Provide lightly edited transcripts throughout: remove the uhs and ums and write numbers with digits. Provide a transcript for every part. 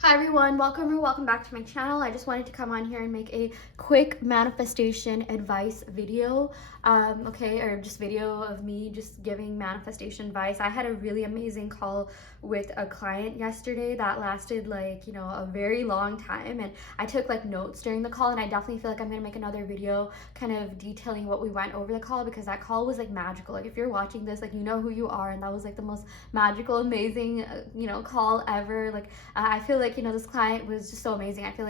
Hi everyone, welcome back to my channel. I just wanted to come on here and make a quick manifestation advice video, or just video of me just giving manifestation advice. I had a really amazing call with a client yesterday that lasted a very long time, and I took notes during the call, and I definitely feel like I'm gonna make another video kind of detailing what we went over the call, because that call was magical. If you're watching this, you know who you are, and that was the most magical, amazing call ever. I feel this client was just so amazing. I feel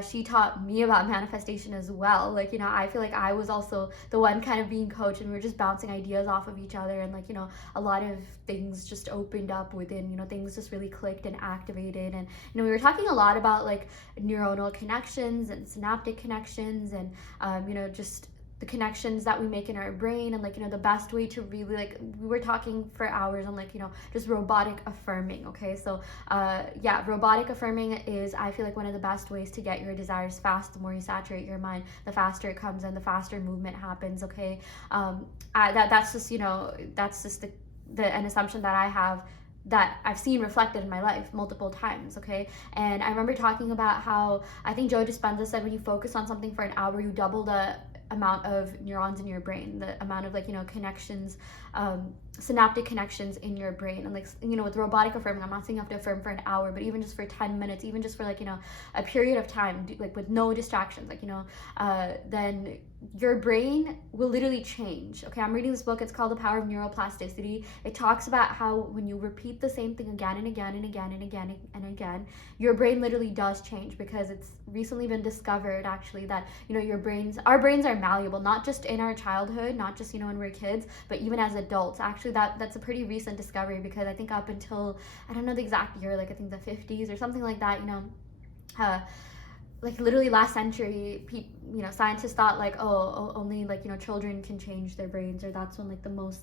she taught me about manifestation as well. I feel like I was also the one kind of being coached, and we were just bouncing ideas off of each other, and a lot of things just opened up within, things just really clicked and activated. And we were talking a lot about neuronal connections and synaptic connections, and just the connections that we make in our brain, and the best way to really we were talking for hours on just robotic affirming. Okay, so robotic affirming is, I feel one of the best ways to get your desires fast. The more you saturate your mind, the faster it comes and the faster movement happens. Okay, that's just an assumption that I have, that I've seen reflected in my life multiple times. Okay, and I remember talking about how, I think Joe Dispenza said, when you focus on something for an hour, you double the amount of neurons in your brain, the amount of connections, synaptic connections in your brain. And with robotic affirming, I'm not saying you have to affirm for an hour, but even just for 10 minutes, even just for a period of time, with no distractions, then your brain will literally change. Okay, I'm reading this book, it's called The Power of Neuroplasticity. It talks about how when you repeat the same thing again and again and again and again and again, your brain literally does change, because it's recently been discovered actually that our brains are malleable, not just in our childhood, not just when we're kids, but even as adults. Actually, that's a pretty recent discovery, because I think up until, I don't know the exact year, I think the 50s or something like that, literally last century, scientists thought only children can change their brains, or that's when the most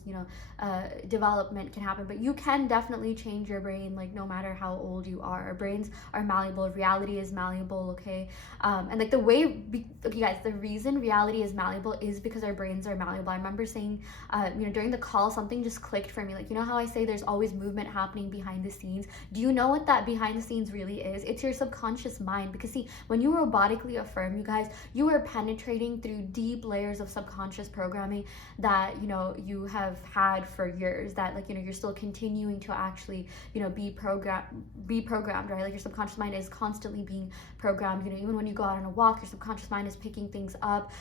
development can happen. But you can definitely change your brain, no matter how old you are. Our brains are malleable, reality is malleable. Okay, and okay guys, the reason reality is malleable is because our brains are malleable. I remember saying during the call, something just clicked for me. How I say there's always movement happening behind the scenes. Do you know what that behind the scenes really is? It's your subconscious mind. Because see, when you robotically affirm, you guys, you are penetrating through deep layers of subconscious programming that you have had for years, that you're still continuing to actually be programmed, right? Your subconscious mind is constantly being programmed. Even when you go out on a walk, your subconscious mind is picking things up.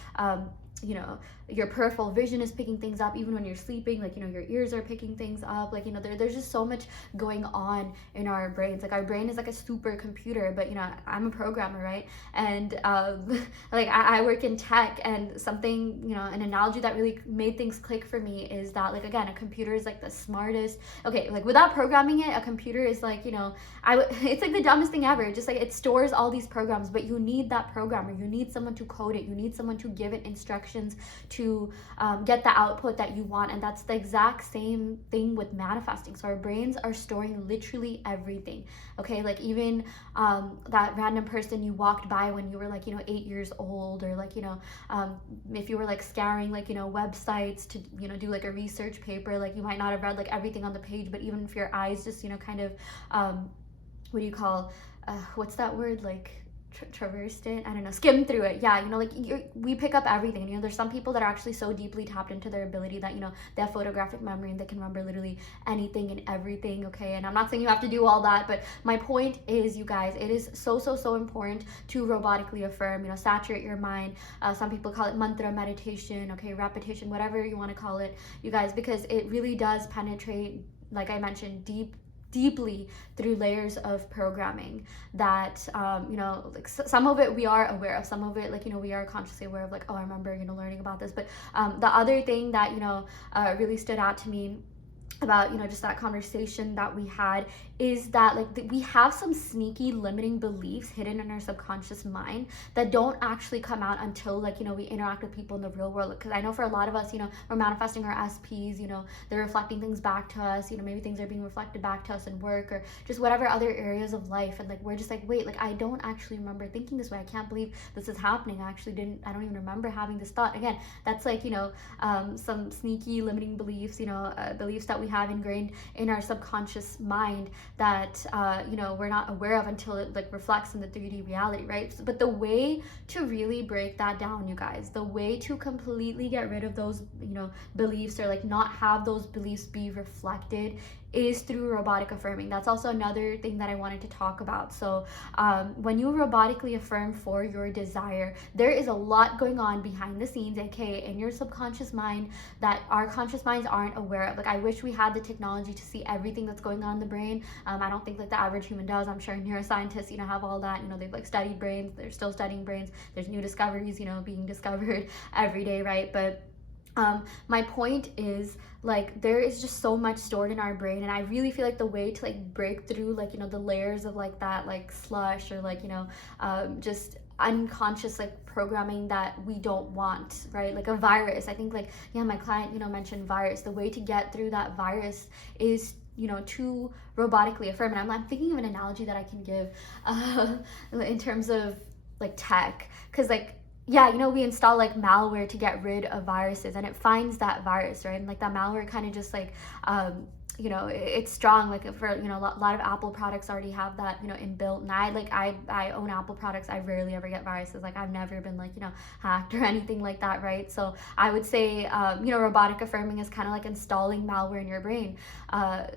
Your peripheral vision is picking things up. Even when you're sleeping, your ears are picking things up. There's just so much going on in our brains. Our brain is like a supercomputer. But I'm a programmer, right? And I work in tech, and something, an analogy that really made things click for me is that again, a computer is the smartest. Okay, without programming it, a computer is it's the dumbest thing ever. Just it stores all these programs, but you need that programmer. You need someone to code it. You need someone to give it instructions to get the output that you want. And that's the exact same thing with manifesting. So our brains are storing literally everything. Okay, even that random person you walked by when you were 8 years old, or if you were scouring websites to do a research paper, you might not have read everything on the page, but even if your eyes just kind of what do you call what's that word, traversed it, I don't know, skim through it. Yeah, we pick up everything. There's some people that are actually so deeply tapped into their ability that they have photographic memory, and they can remember literally anything and everything. Okay, and I'm not saying you have to do all that, but my point is, you guys, it is so important to robotically affirm. Saturate your mind. Some people call it mantra, meditation, okay, repetition, whatever you want to call it, you guys, because it really does penetrate, like I mentioned, deeply through layers of programming that some of it we are aware of, some of it we are consciously aware of, oh, I remember learning about this. But the other thing that really stood out to me about just that conversation that we had is that we have some sneaky limiting beliefs hidden in our subconscious mind that don't actually come out until we interact with people in the real world. Because I know for a lot of us, we're manifesting our SPs, they're reflecting things back to us, maybe things are being reflected back to us in work, or just whatever other areas of life, and we're just wait, I don't actually remember thinking this way. I can't believe this is happening. I don't even remember having this thought. Again, that's some sneaky limiting beliefs, beliefs that that we have ingrained in our subconscious mind that we're not aware of until it like reflects in the 3D reality, right? But the way to really break that down, you guys, the way to completely get rid of those beliefs, or like not have those beliefs be reflected, is through robotic affirming. That's also another thing that I wanted to talk about. So when you robotically affirm for your desire, there is a lot going on behind the scenes, aka in your subconscious mind, that our conscious minds aren't aware of. Like, I wish we had the technology to see everything that's going on in the brain. I don't think like the average human does. I'm sure neuroscientists have all that. They've like studied brains, they're still studying brains, there's new discoveries being discovered every day, right? But my point is, like, there is just so much stored in our brain, and I really feel like the way to like break through like the layers of like that like slush, or like just unconscious like programming that we don't want, right? Like a virus. I think like, yeah, my client mentioned virus. The way to get through that virus is to robotically affirm. And I'm thinking of an analogy that I can give in terms of like tech, because like, yeah, we install like malware to get rid of viruses, and it finds that virus, right? And like that malware kind of just like it's strong. Like for a lot of Apple products already have that inbuilt, and I own Apple products. I rarely ever get viruses. Like, I've never been like hacked or anything like that, right? So I would say robotic affirming is kind of like installing malware in your brain,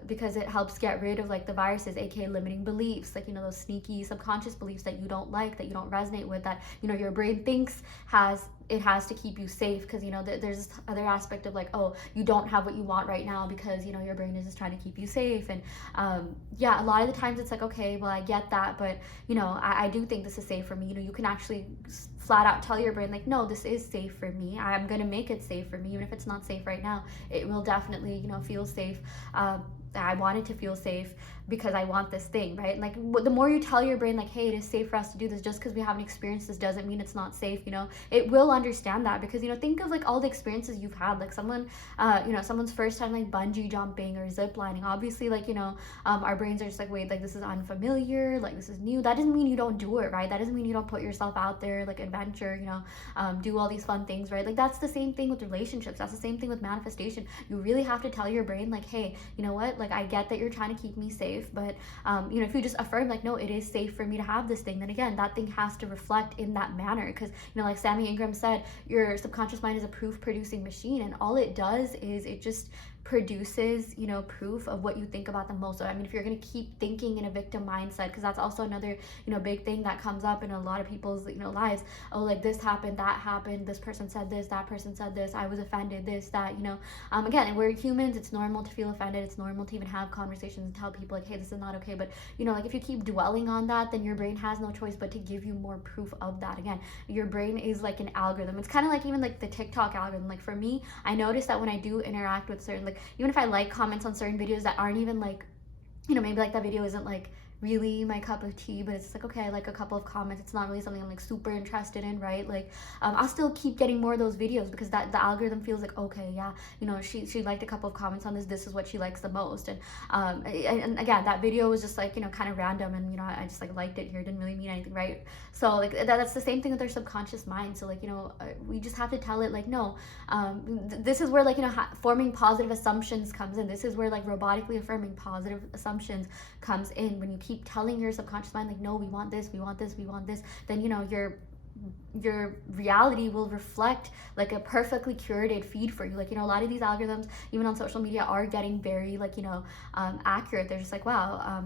because it helps get rid of like the viruses, aka limiting beliefs, like those sneaky subconscious beliefs that you don't like, that you don't resonate with, that your brain thinks it has to keep you safe, because there's this other aspect of like, oh, you don't have what you want right now because your brain is just trying to keep you safe. And yeah, a lot of the times it's like, okay, well, I get that, but I do think this is safe for me. You can actually flat out tell your brain like, no, this is safe for me, I'm gonna make it safe for me, even if it's not safe right now, it will definitely feel safe. I want it to feel safe because I want this thing, right? Like, the more you tell your brain like, hey, it is safe for us to do this, just because we haven't experienced this doesn't mean it's not safe. It will understand that, because think of like all the experiences you've had, like someone's first time like bungee jumping or zip lining. Obviously, like our brains are just like, wait, like this is unfamiliar, like this is new. That doesn't mean you don't do it, right? That doesn't mean you don't put yourself out there, like adventure, do all these fun things, right? Like, that's the same thing with relationships, that's the same thing with manifestation. You really have to tell your brain like, hey, you know what, like, I get that you're trying to keep me safe, but if you just affirm like, no, it is safe for me to have this thing, then again, that thing has to reflect in that manner, because like Sammy Ingram said, your subconscious mind is a proof producing machine, and all it does is it just produces proof of what you think about the most. So I mean, if you're going to keep thinking in a victim mindset, because that's also another big thing that comes up in a lot of people's lives. Oh, like this happened, that happened, this person said this, that person said this, I was offended, this, that, again, we're humans, it's normal to feel offended, it's normal to even have conversations and tell people like, hey, this is not okay. But like, if you keep dwelling on that, then your brain has no choice but to give you more proof of that. Again, your brain is like an algorithm. It's kind of like even like the TikTok algorithm. Like, for me, I notice that when I do interact with certain, like, even if I like comments on certain videos that aren't even like, maybe like that video isn't like really my cup of tea, but it's like, okay, I like a couple of comments, it's not really something I'm like super interested in, right? Like, I'll still keep getting more of those videos, because that the algorithm feels like, okay, yeah, she liked a couple of comments on this is what she likes the most. And again, that video was just like kind of random, and I just like liked it here, didn't really mean anything, right? So like that's the same thing with our subconscious mind. So like we just have to tell it like, no, this is where like forming positive assumptions comes in. This is where like robotically affirming positive assumptions comes in. When you keep telling your subconscious mind like, no, we want this, we want this, we want this, then your reality will reflect like a perfectly curated feed for you. Like, a lot of these algorithms, even on social media, are getting very like accurate. They're just like, wow,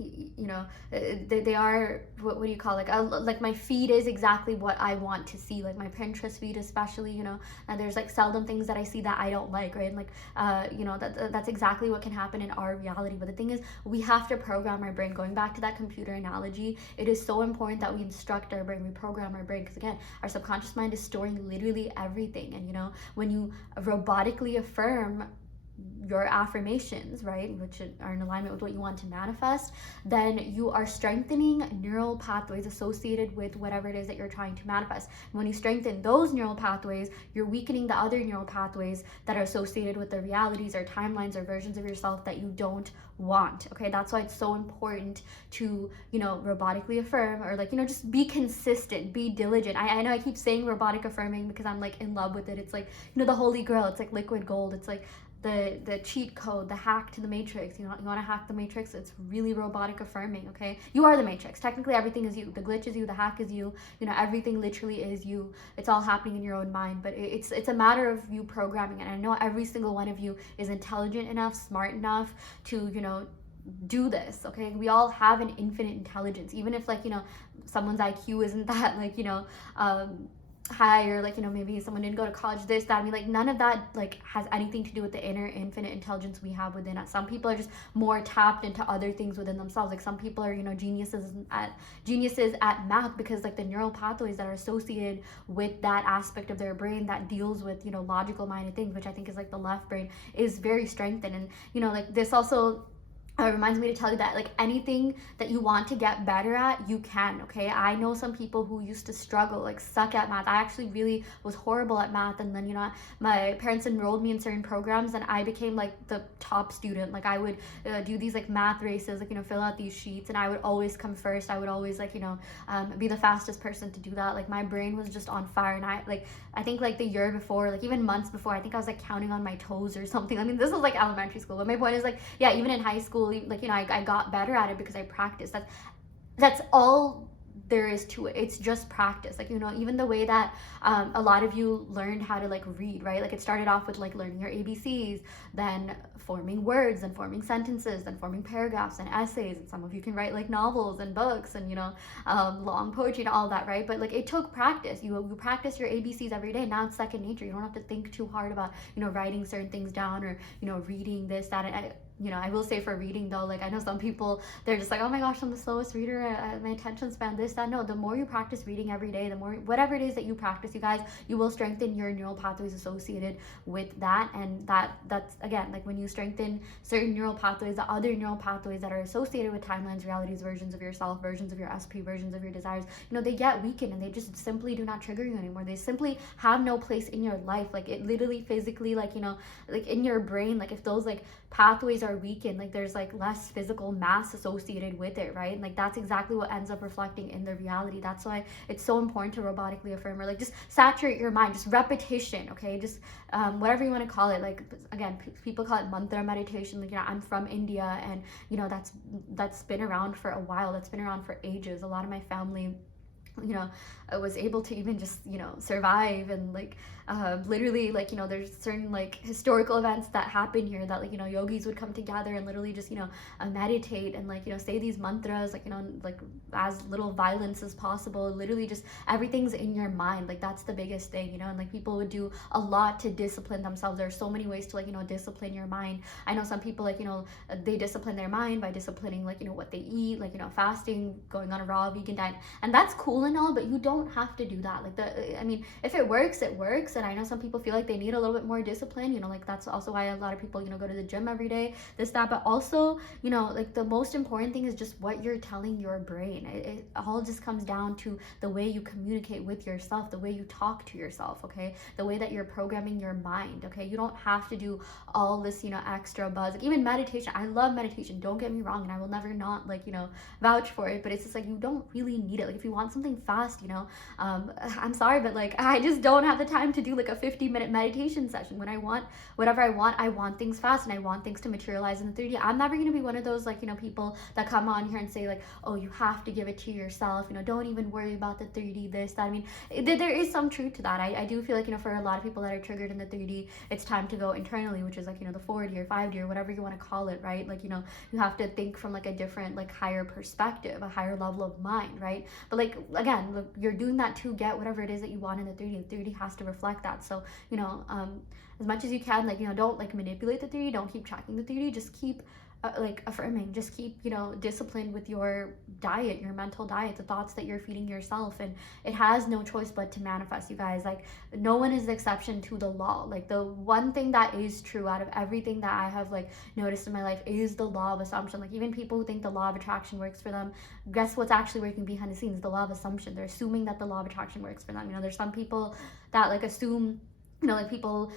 they are, what do you call, like my feed is exactly what I want to see. Like my Pinterest feed especially, and there's like seldom things that I see that I don't like, right? And like that's exactly what can happen in our reality. But the thing is, we have to program our brain. Going back to that computer analogy, it is so important that we instruct our brain, we program our brain, because again, our subconscious mind is storing literally everything. And when you robotically affirm your affirmations, right, which are in alignment with what you want to manifest, then you are strengthening neural pathways associated with whatever it is that you're trying to manifest. And when you strengthen those neural pathways, you're weakening the other neural pathways that are associated with the realities or timelines or versions of yourself that you don't want. Okay, that's why it's so important to robotically affirm, or like just be consistent, be diligent. I know I keep saying robotic affirming because I'm like in love with it. It's like the holy grail, it's like liquid gold. It's like the cheat code, the hack to the matrix. You know, you want to hack the matrix, it's really robotic affirming. Okay, you are the matrix. Technically everything is you. The glitch is you, the hack is you, you know, everything literally is you. It's all happening in your own mind, but it's a matter of you programming it. And I know every single one of you is intelligent enough, smart enough to, you know, do this. Okay, we all have an infinite intelligence, even if, like, you know, someone's IQ isn't that, like, you know, high, or, like, you know, maybe someone didn't go to college, this, that. I mean, like, none of that, like, has anything to do with the inner infinite intelligence we have within us. Some people are just more tapped into other things within themselves. Like, some people are, you know, geniuses at math, because, like, the neural pathways that are associated with that aspect of their brain that deals with, you know, logical minded things, which I think is, like, the left brain, is very strengthened. And, you know, like, this also reminds me to tell you that, like, anything that you want to get better at, you can. Okay, I know some people who used to struggle, like, suck at math. I actually really was horrible at math, and then, you know, my parents enrolled me in certain programs, and I became, like, the top student. Like, I would do these, like, math races, like, you know, fill out these sheets, and I would always come first. I would always, like, you know, be the fastest person to do that. Like, my brain was just on fire. And I think, like, the year before, like, even months before, I think I was, like, counting on my toes or something. I mean, this was, like, elementary school, but my point is, like, yeah, even in high school, like, you know, I got better at it because I practiced. That's all there is to it. It's just practice. Like, you know, even the way that a lot of you learned how to, like, read, right? Like, it started off with, like, learning your ABCs, then forming words, and forming sentences, and forming paragraphs and essays, and some of you can write, like, novels and books, and, you know, long poetry and all that, right? But, like, it took practice. You practice your ABCs every day. Now it's second nature. You don't have to think too hard about, you know, writing certain things down, or, you know, reading this, that. And you know, I will say, for reading though, like, I know some people, they're just like, oh my gosh, I'm the slowest reader, my attention span, this, that. No, the more you practice reading every day, the more, whatever it is that you practice, you guys, you will strengthen your neural pathways associated with that. And that's again, like, when you strengthen certain neural pathways, the other neural pathways that are associated with timelines, realities, versions of yourself, versions of your SP, versions of your desires, you know, they get weakened, and they just simply do not trigger you anymore. They simply have no place in your life. Like, it literally physically, like, you know, like, in your brain, like, if those, like, pathways are weakened, like, there's, like, less physical mass associated with it, right? And, like, that's exactly what ends up reflecting in the reality. That's why it's so important to robotically affirm, or, like, just saturate your mind, just repetition. Okay, just whatever you want to call it. Like, again, people call it mantra meditation. Like, you know, I'm from India, and, you know, that's been around for a while. That's been around for ages. A lot of my family, you know, was able to even just, you know, survive. And, like, literally, like, you know, there's certain, like, historical events that happen here that, like, you know, yogis would come together and literally just, you know, meditate and, like, you know, say these mantras, like, you know, like, as little violence as possible. Literally just everything's in your mind. Like, that's the biggest thing, you know. And, like, people would do a lot to discipline themselves. There are so many ways to, like, you know, discipline your mind. I know some people, like, you know, they discipline their mind by disciplining, like, you know, what they eat, like, you know, fasting, going on a raw vegan diet, and that's cool and all, but you don't have to do that. Like, I mean, if it works, it works. And I know some people feel like they need a little bit more discipline, you know, like, that's also why a lot of people, you know, go to the gym every day, this, that. But also, you know, like, the most important thing is just what you're telling your brain. It all just comes down to the way you communicate with yourself, the way you talk to yourself. Okay, the way that you're programming your mind. Okay, you don't have to do all this, you know, extra buzz. Like, even meditation, I love meditation, don't get me wrong, and I will never not, like, you know, vouch for it, but it's just like, you don't really need it. Like, if you want something fast, you know, I'm sorry, but, like, I just don't have the time to do, like, a 50-minute meditation session. When I want whatever I want things fast, and I want things to materialize in the 3D. I'm never going to be one of those, like, you know, people that come on here and say, like, oh, you have to give it to yourself, you know, don't even worry about the 3D, this, that. I mean, there is some truth to that. I do feel like, you know, for a lot of people that are triggered in the 3D, it's time to go internally, which is, like, you know, the 4D or 5D or whatever you want to call it, right? Like, you know, you have to think from, like, a different, like, higher perspective, a higher level of mind, right? But, like, again, look, you're doing that to get whatever it is that you want in the 3D. The 3D has to reflect that. So, you know, as much as you can, like, you know, don't, like, manipulate the 3D, don't keep tracking the 3D, just keep like, affirming, just keep, you know, disciplined with your diet, your mental diet, the thoughts that you're feeding yourself. And it has no choice but to manifest, you guys. Like, no one is the exception to the law. Like, the one thing that is true out of everything that I have, like, noticed in my life is the law of assumption. Like, even people who think the law of attraction works for them, guess what's actually working behind the scenes? The law of assumption. They're assuming that the law of attraction works for them. You know, there's some people that, like, assume, you know, like, people,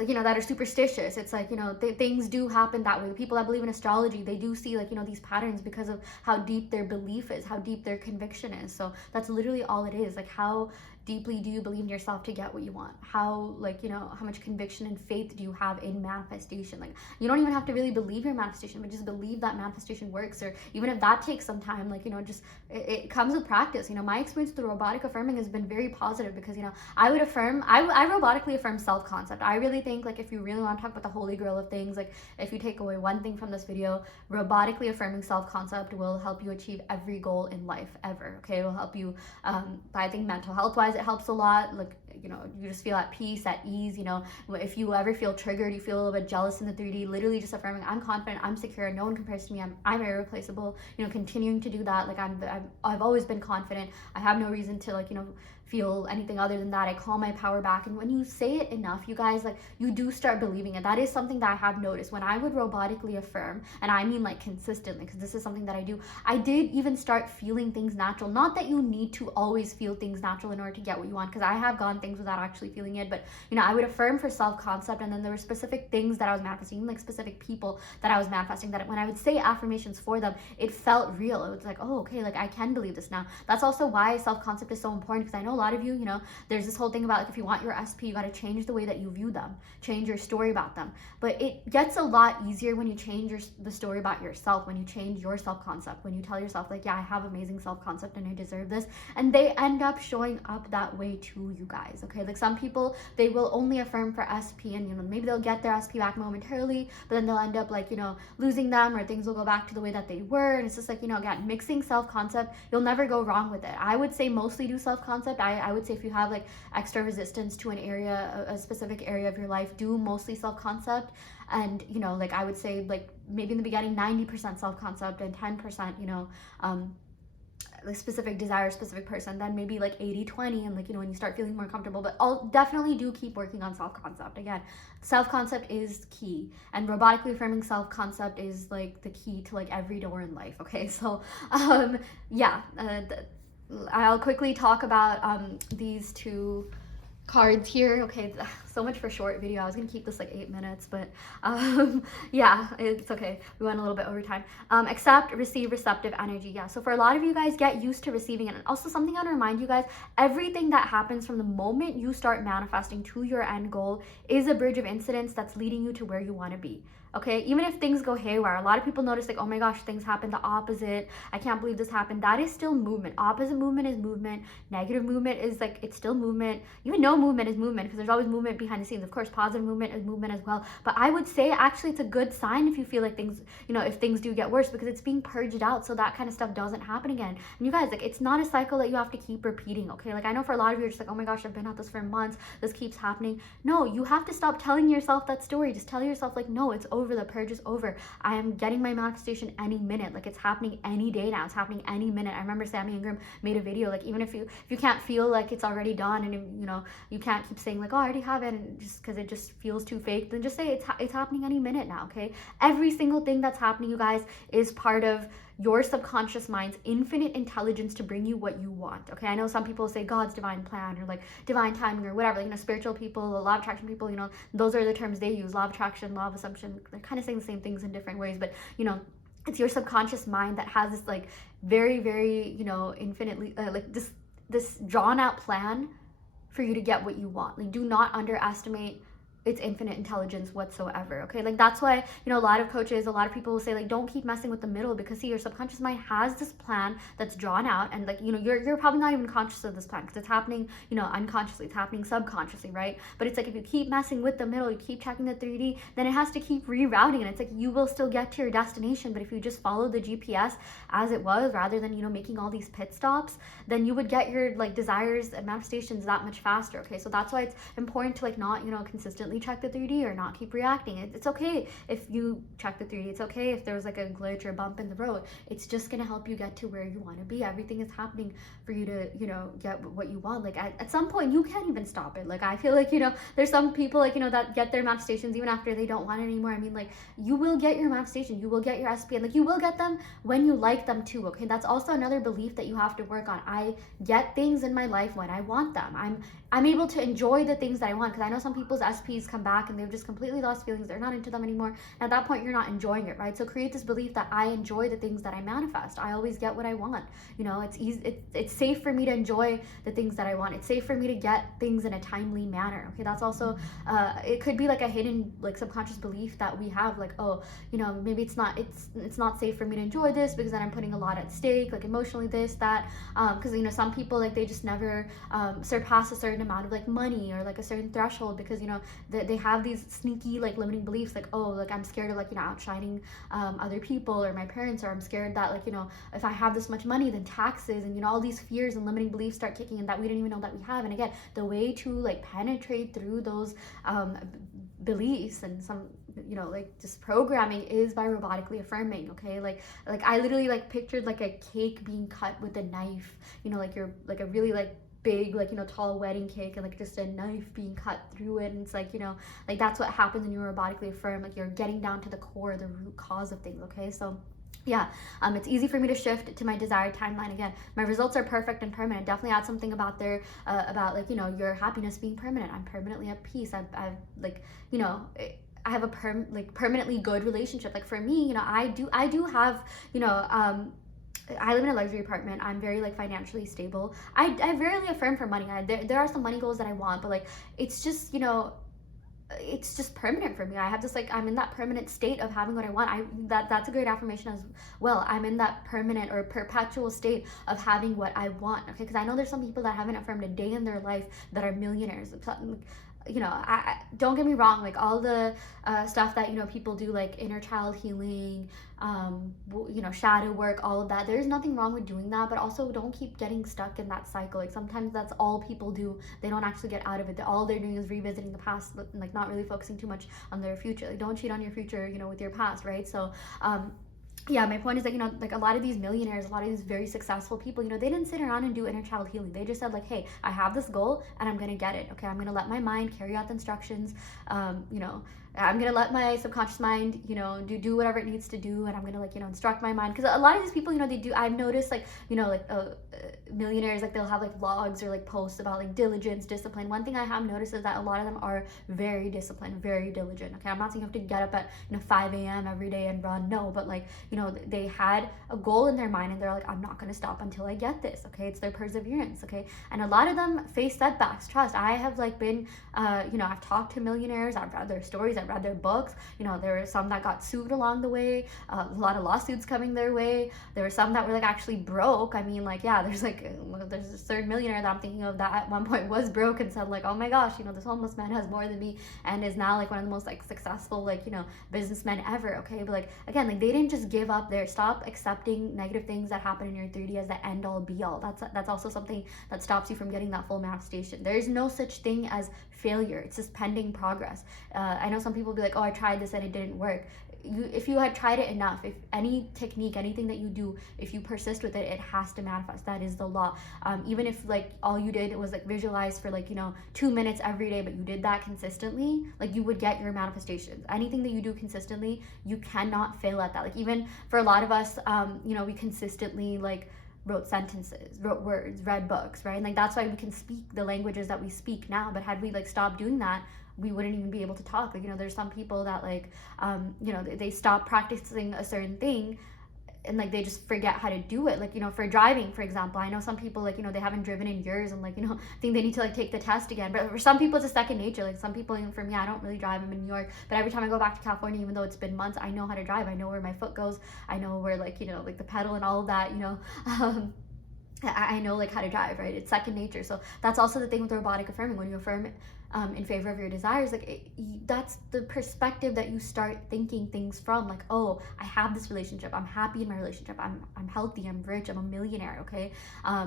you know, that are superstitious. It's like, you know, things do happen that way. The people that believe in astrology, they do see, like, you know, these patterns because of how deep their belief is, how deep their conviction is. So that's literally all it is. Like, how deeply do you believe in yourself to get what you want? How, like, you know, how much conviction and faith do you have in manifestation? Like, you don't even have to really believe your manifestation, but just believe that manifestation works. Or even if that takes some time, like, you know, just it comes with practice. You know, my experience with the robotic affirming has been very positive, because, you know, I would affirm, I robotically affirm self-concept. I really think, like, if you really want to talk about the holy grail of things, like, if you take away one thing from this video, robotically affirming self-concept will help you achieve every goal in life ever. Okay, it will help you, I think mental health wise, it helps a lot. Like, you know, you just feel at peace, at ease. You know, if you ever feel triggered, you feel a little bit jealous in the 3D, literally just affirming, I'm confident, I'm secure, no one compares to me, I'm irreplaceable. You know, continuing to do that. Like, I've always been confident, I have no reason to, like, you know, feel anything other than that. I call my power back. And when you say it enough, you guys, like, you do start believing it. That is something that I have noticed when I would robotically affirm, and I mean like consistently, because this is something that I do. I did even start feeling things natural. Not that you need to always feel things natural in order to get what you want, because I have gone things without actually feeling it. But, you know, I would affirm for self-concept, and then there were specific things that I was manifesting, like specific people that I was manifesting, that when I would say affirmations for them, it felt real. It was like, oh, okay, like, I can believe this now. That's also why self-concept is so important, because I know a lot of you, you know, there's this whole thing about, like, if you want your SP, you got to change the way that you view them, change your story about them. But it gets a lot easier when you change the story about yourself, when you change your self-concept, when you tell yourself, like, yeah, I have amazing self-concept and I deserve this. And they end up showing up that way to you guys. Okay, like, some people, they will only affirm for SP, and, you know, maybe they'll get their SP back momentarily, but then they'll end up, like, you know, losing them, or things will go back to the way that they were. And it's just like, you know, again, mixing self-concept, you'll never go wrong with it. I would say mostly do self-concept. I would say if you have, like, extra resistance to an area, a specific area of your life, do mostly self-concept. And, you know, like, I would say, like, maybe in the beginning 90% self-concept and 10%, you know, like, specific desire, specific person, then maybe like 80-20, and, like, you know, when you start feeling more comfortable. But I'll definitely do keep working on self-concept. Again, self-concept is key, and robotically affirming self-concept is, like, the key to, like, every door in life. Okay, so yeah, I'll quickly talk about these two cards here. Okay, so much for short video. I was gonna keep this like 8 minutes, but yeah, it's okay, we went a little bit over time. Accept, receive, receptive energy. Yeah, so for a lot of you guys, get used to receiving it. And also, something I want to remind you guys, everything that happens from the moment you start manifesting to your end goal is a bridge of incidents that's leading you to where you want to be. Okay, even if things go haywire, a lot of people notice, like, oh my gosh, things happen the opposite, I can't believe this happened. That is still movement. Opposite movement is movement. Negative movement is, like, it's still movement. Even no movement is movement, because there's always movement behind the scenes. Of course, positive movement is movement as well. But I would say, actually, it's a good sign if you feel like things, you know, if things do get worse, because it's being purged out, so that kind of stuff doesn't happen again. And you guys, like, it's not a cycle that you have to keep repeating. Okay, like, I know for a lot of you, you're just like, oh my gosh, I've been at this for months, this keeps happening. No, you have to stop telling yourself that story. Just tell yourself, like, no, it's over, the purge is over. I am getting my manifestation any minute. Like, it's happening any day now. It's happening any minute. I remember Sammy Ingram made a video, like, even if you can't feel like it's already done, and, you know, you can't keep saying, like, oh, I already have it, and just because it just feels too fake, then just say it's happening any minute now. Okay, every single thing that's happening, you guys, is part of your subconscious mind's infinite intelligence to bring you what you want. Okay, I know some people say God's divine plan, or like divine timing, or whatever. Like, you know, spiritual people, law of attraction people, you know, those are the terms they use. Law of attraction, law of assumption, they're kind of saying the same things in different ways. But, you know, it's your subconscious mind that has this, like, very, very, you know, infinitely like this drawn out plan for you to get what you want. Like, do not underestimate its infinite intelligence whatsoever. Okay, like, that's why, you know, a lot of coaches, a lot of people will say, like, don't keep messing with the middle, because, see, your subconscious mind has this plan that's drawn out, and, like, you know, you're probably not even conscious of this plan, because it's happening, you know, unconsciously, it's happening subconsciously, right? But it's like, if you keep messing with the middle, you keep checking the 3D, then it has to keep rerouting, and it's like, you will still get to your destination, but if you just follow the GPS as it was, rather than, you know, making all these pit stops, then you would get your, like, desires and manifestations that much faster. Okay, so that's why it's important to, like, not, you know, consistently check the 3D, or not keep reacting. It's okay if you check the 3D. It's okay if there's, like, a glitch or bump in the road. It's just gonna help you get to where you want to be. Everything is happening for you to, you know, get what you want. Like, at some point, you can't even stop it. Like, I feel like, you know, there's some people, like, you know, that get their manifestations even after they don't want it anymore. I mean, like, you will get your manifestation, you will get your SP, and, like, you will get them when you like them too. Okay, that's also another belief that you have to work on. I get things in my life when I want them. I'm able to enjoy the things that I want. Because I know some people's SPs come back and they've just completely lost feelings. They're not into them anymore. And at that point, you're not enjoying it, right? So create this belief that I enjoy the things that I manifest. I always get what I want. You know, it's easy. It's safe for me to enjoy the things that I want. It's safe for me to get things in a timely manner. Okay, that's also it could be like a hidden, like, subconscious belief that we have, like, oh, you know, maybe it's not safe for me to enjoy this because then I'm putting a lot at stake, like emotionally, this, that, because, you know, some people, like, they just never surpass a certain amount of, like, money or like a certain threshold, because, you know, they have these sneaky, like, limiting beliefs, like, oh, like, I'm scared of, like, you know, outshining other people or my parents, or I'm scared that, like, you know, if I have this much money, then taxes, and, you know, all these fears and limiting beliefs start kicking in that we didn't even know that we have. And again, the way to, like, penetrate through those beliefs and some, you know, like, just programming is by robotically affirming. Okay, like I literally, like, pictured, like, a cake being cut with a knife, you know, like, you're like a really, like, big, like, you know, tall wedding cake, and, like, just a knife being cut through it. And it's like, you know, like, that's what happens when you robotically affirm. Like, you're getting down to the core, the root cause of things. Okay, so yeah, it's easy for me to shift to my desired timeline. Again, my results are perfect and permanent. Definitely add something about there, about, like, you know, your happiness being permanent. I'm permanently at peace. I've like, you know, I have a permanently good relationship. Like, for me, you know, I do have, you know, I live in a luxury apartment. I'm very, like, financially stable. I rarely affirm for money. There are some money goals that I want, but, like, it's just, you know, it's just permanent for me. I have this, like, I'm in that permanent state of having what I want. That's a great affirmation as well. I'm in that permanent or perpetual state of having what I want. Okay, because I know there's some people that haven't affirmed a day in their life that are millionaires. You know, I don't get me wrong, like, all the stuff that, you know, people do, like inner child healing, you know, shadow work, all of that, there's nothing wrong with doing that, but also don't keep getting stuck in that cycle. Like, sometimes that's all people do. They don't actually get out of it. All they're doing is revisiting the past, like, not really focusing too much on their future. Like, don't cheat on your future, you know, with your past, right? So yeah, my point is that, you know, like, a lot of these millionaires, a lot of these very successful people, you know, they didn't sit around and do inner child healing. They just said, like, hey, I have this goal and I'm gonna get it. Okay, I'm gonna let my mind carry out the instructions. You know, I'm gonna let my subconscious mind, you know, do whatever it needs to do, and I'm gonna, like, you know, instruct my mind. Because a lot of these people, you know, they do. I've noticed, like, you know, like, millionaires, like, they'll have, like, vlogs or, like, posts about, like, diligence, discipline. One thing I have noticed is that a lot of them are very disciplined, very diligent. Okay, I'm not saying you have to get up at, you know, 5 a.m. every day and run. No, but, like, you know, they had a goal in their mind and they're like, I'm not gonna stop until I get this. Okay, it's their perseverance. Okay, and a lot of them face setbacks. Trust, I have, like, been, you know, I've talked to millionaires. I've read their stories. I've read their books. You know, there were some that got sued along the way. A lot of lawsuits coming their way. There were some that were, like, actually broke. I mean, like, yeah, there's a certain millionaire that I'm thinking of that at one point was broke and said, like, oh my gosh, you know, this homeless man has more than me, and is now, like, one of the most, like, successful, like, you know, businessmen ever. Okay, but, like, again, like, they didn't just give up there. Stop accepting negative things that happen in your 3D as the end all be all. That's also something that stops you from getting that full manifestation. There is no such thing as failure. It's just pending progress. I know some people will be like, oh, I tried this and it didn't work. If you had tried it enough, if any technique, anything that you do, if you persist with it, it has to manifest. That is the law. Even if, like, all you did was, like, visualize for, like, you know, 2 minutes every day, but you did that consistently, like, you would get your manifestations. Anything that you do consistently, you cannot fail at that. Like, even for a lot of us, you know, we consistently, like, wrote sentences, wrote words, read books, right? And, like, that's why we can speak the languages that we speak now. But had we, like, stopped doing that, we wouldn't even be able to talk. Like, you know, there's some people that, like, you know, they stop practicing a certain thing and, like, they just forget how to do it. Like, you know, for driving, for example, I know some people, like, you know, they haven't driven in years and, like, you know, think they need to, like, take the test again. But for some people, it's a second nature. Like, some people, even for me, I don't really drive. I'm in New York, but every time I go back to California, even though it's been months, I know how to drive. I know where my foot goes. I know where, like, you know, like, the pedal and all of that, you know. I know, like, how to drive, right? It's second nature. So that's also the thing with robotic affirming. When you affirm in favor of your desires, like, that's the perspective that you start thinking things from. Like, oh, I have this relationship, I'm happy in my relationship, I'm healthy, I'm rich, I'm a millionaire. Okay,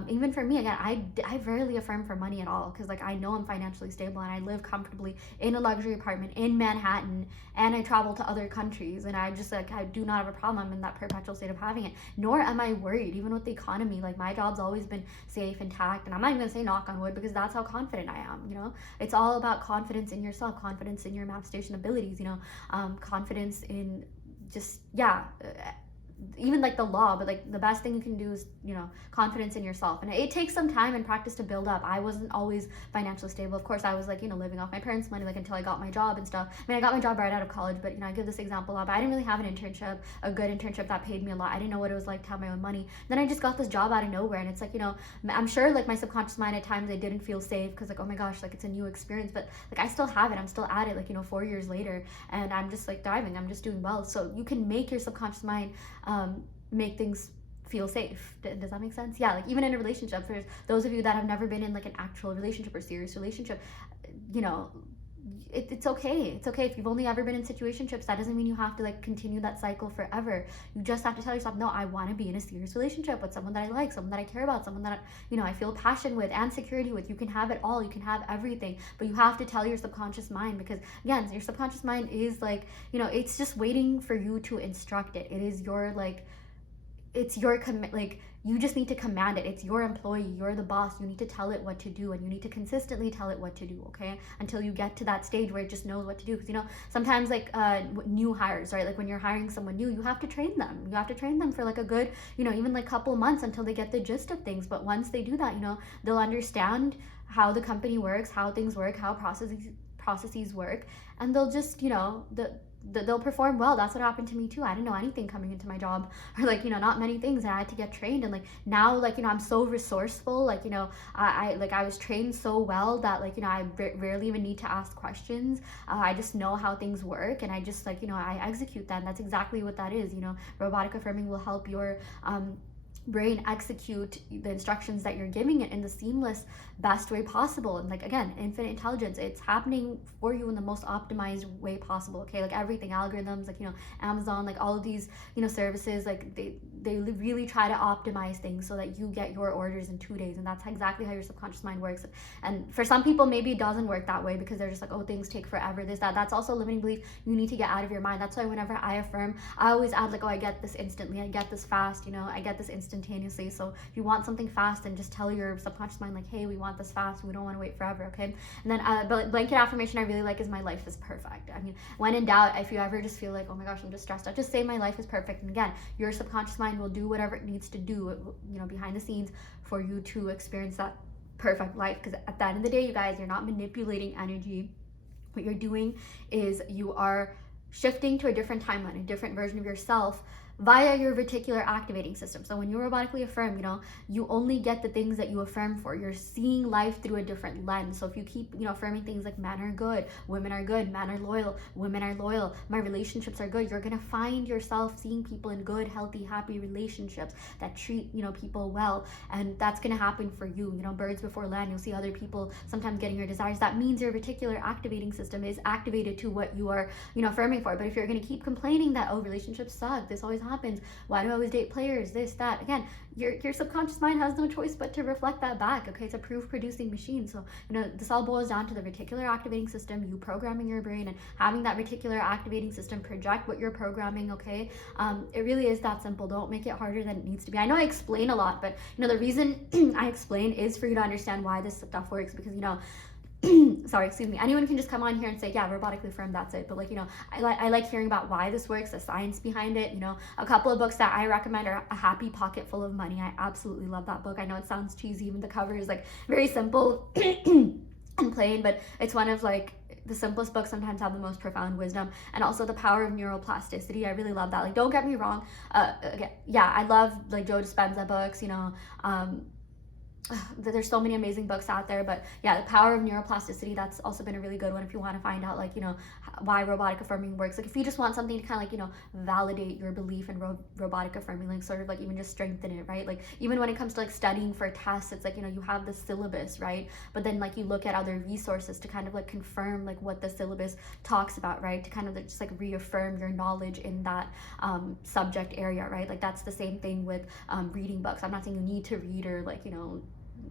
even for me, again, I rarely affirm for money at all, because, like, I know I'm financially stable and I live comfortably in a luxury apartment in Manhattan, and I travel to other countries, and I just, like, I do not have a problem. I'm in that perpetual state of having it, nor am I worried. Even with the economy, like, my job's always been safe, intact, and I'm not even gonna say knock on wood, because that's how confident I am. You know, it's all about confidence in yourself, confidence in your manifestation abilities, you know, confidence in just, yeah, even like the law, but like the best thing you can do is, you know, confidence in yourself. And it takes some time and practice to build up. I wasn't always financially stable. Of course, I was like, you know, living off my parents' money, like until I got my job and stuff. I mean, I got my job right out of college, but you know, I give this example a lot, but I didn't really have an internship, a good internship that paid me a lot. I didn't know what it was like to have my own money. Then I just got this job out of nowhere, and it's like, you know, I'm sure like my subconscious mind at times it didn't feel safe because like, oh my gosh, like it's a new experience, but like I still have it. I'm still at it, like, you know, 4 years later, and I'm just like thriving. I'm just doing well. So you can make your subconscious mind make things feel safe. Does that make sense? Yeah, like even in a relationship, for those of you that have never been in like an actual relationship or serious relationship, you know, it's okay. It's okay if you've only ever been in situationships. That doesn't mean you have to like continue that cycle forever. You just have to tell yourself, no, I want to be in a serious relationship with someone that I like, someone that I care about, someone that, you know, I feel passion with and security with. You can have it all. You can have everything, but you have to tell your subconscious mind, because again, your subconscious mind is like, you know, it's just waiting for you to instruct it. It is your like, it's your like, you just need to command it. It's your employee, you're the boss. You need to tell it what to do, and you need to consistently tell it what to do, okay, until you get to that stage where it just knows what to do. Because, you know, sometimes like new hires, right, like when you're hiring someone new, you have to train them for like a good, you know, even like couple months until they get the gist of things. But once they do that, you know, they'll understand how the company works, how things work, how processes work, and they'll just, you know, they'll perform well. That's what happened to me too. I didn't know anything coming into my job, or like, you know, not many things, and I had to get trained. And like now, like, you know, I'm so resourceful. Like, you know, I was trained so well that like, you know, I rarely even need to ask questions. I just know how things work, and I just like, you know, I execute that. And that's exactly what that is. You know, robotic affirming will help your brain execute the instructions that you're giving it in the seamless best way possible. And like, again, infinite intelligence, it's happening for you in the most optimized way possible, okay? Like everything, algorithms, like, you know, Amazon, like all of these, you know, services, like they really try to optimize things so that you get your orders in 2 days. And that's exactly how your subconscious mind works. And for some people, maybe it doesn't work that way because they're just like, oh, things take forever, this, that. That's also a limiting belief you need to get out of your mind. That's why whenever I affirm, I always add like, oh, I get this instantly, I get this fast, you know, I get this instantaneously. So if you want something fast, then just tell your subconscious mind like, hey, we want this fast, we don't want to wait forever, okay? And then blanket affirmation I really like is, my life is perfect. I mean, when in doubt, if you ever just feel like, oh my gosh, I'm just stressed out, just say my life is perfect. And again, your subconscious mind will do whatever it needs to do, you know, behind the scenes for you to experience that perfect life. Because at the end of the day, you guys, you're not manipulating energy. What you're doing is you are shifting to a different timeline, a different version of yourself via your reticular activating system. So when you robotically affirm, you know, you only get the things that you affirm for. You're seeing life through a different lens. So if you keep, you know, affirming things like men are good, women are good, men are loyal, women are loyal, my relationships are good, you're gonna find yourself seeing people in good, healthy, happy relationships that treat, you know, people well. And that's gonna happen for you. You know, birds before land, you'll see other people sometimes getting your desires. That means your reticular activating system is activated to what you are, you know, affirming for. But if you're gonna keep complaining that, oh, relationships suck, this always happens, why do I always date players, this, that, again, your subconscious mind has no choice but to reflect that back, okay? It's a proof producing machine. So, you know, this all boils down to the reticular activating system, you programming your brain and having that reticular activating system project what you're programming, okay? It really is that simple. Don't make it harder than it needs to be. I know I explain a lot, but you know, the reason I explain is for you to understand why this stuff works, because, you know, sorry, excuse me, anyone can just come on here and say, yeah, robotically affirmed, that's it. But like, you know, I like hearing about why this works, the science behind it. You know, a couple of books that I recommend are A Happy Pocket Full of Money. I absolutely love that book. I know it sounds cheesy, even the cover is like very simple and plain, but it's one of like the simplest books sometimes have the most profound wisdom. And also The Power of Neuroplasticity, I really love that. Like, don't get me wrong, again, yeah, I love like Joe Dispenza books, you know, there's so many amazing books out there. But yeah, The Power of Neuroplasticity, that's also been a really good one if you want to find out, like, you know, why robotic affirming works. Like, if you just want something to kind of like, you know, validate your belief in robotic affirming, like sort of like even just strengthen it, right? Like, even when it comes to like studying for tests, it's like, you know, you have the syllabus, right? But then like you look at other resources to kind of like confirm like what the syllabus talks about, right? To kind of just like reaffirm your knowledge in that subject area, right? Like, that's the same thing with reading books. I'm not saying you need to read or like, you know,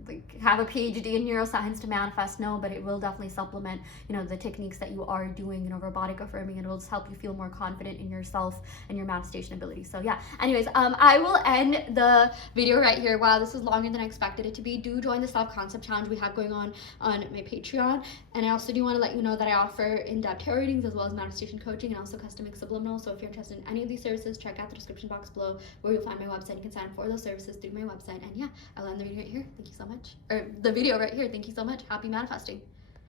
like have a PhD in neuroscience to manifest, no, but it will definitely supplement, the techniques that you are doing, robotic affirming, and it will just help you feel more confident in yourself and your manifestation ability. So yeah, anyways, I will end the video right here. Wow, this is longer than I expected it to be. Do join the self-concept challenge we have going on my Patreon, and I also do want to let you know that I offer in-depth tarot readings as well as manifestation coaching and also custom Subliminal. So if you're interested in any of these services, check out the description box below where you'll find my website. You can sign up for those services through my website. And yeah, I'll end the video right here. Thank you so much. Or the video right here. Thank you so much. Happy manifesting.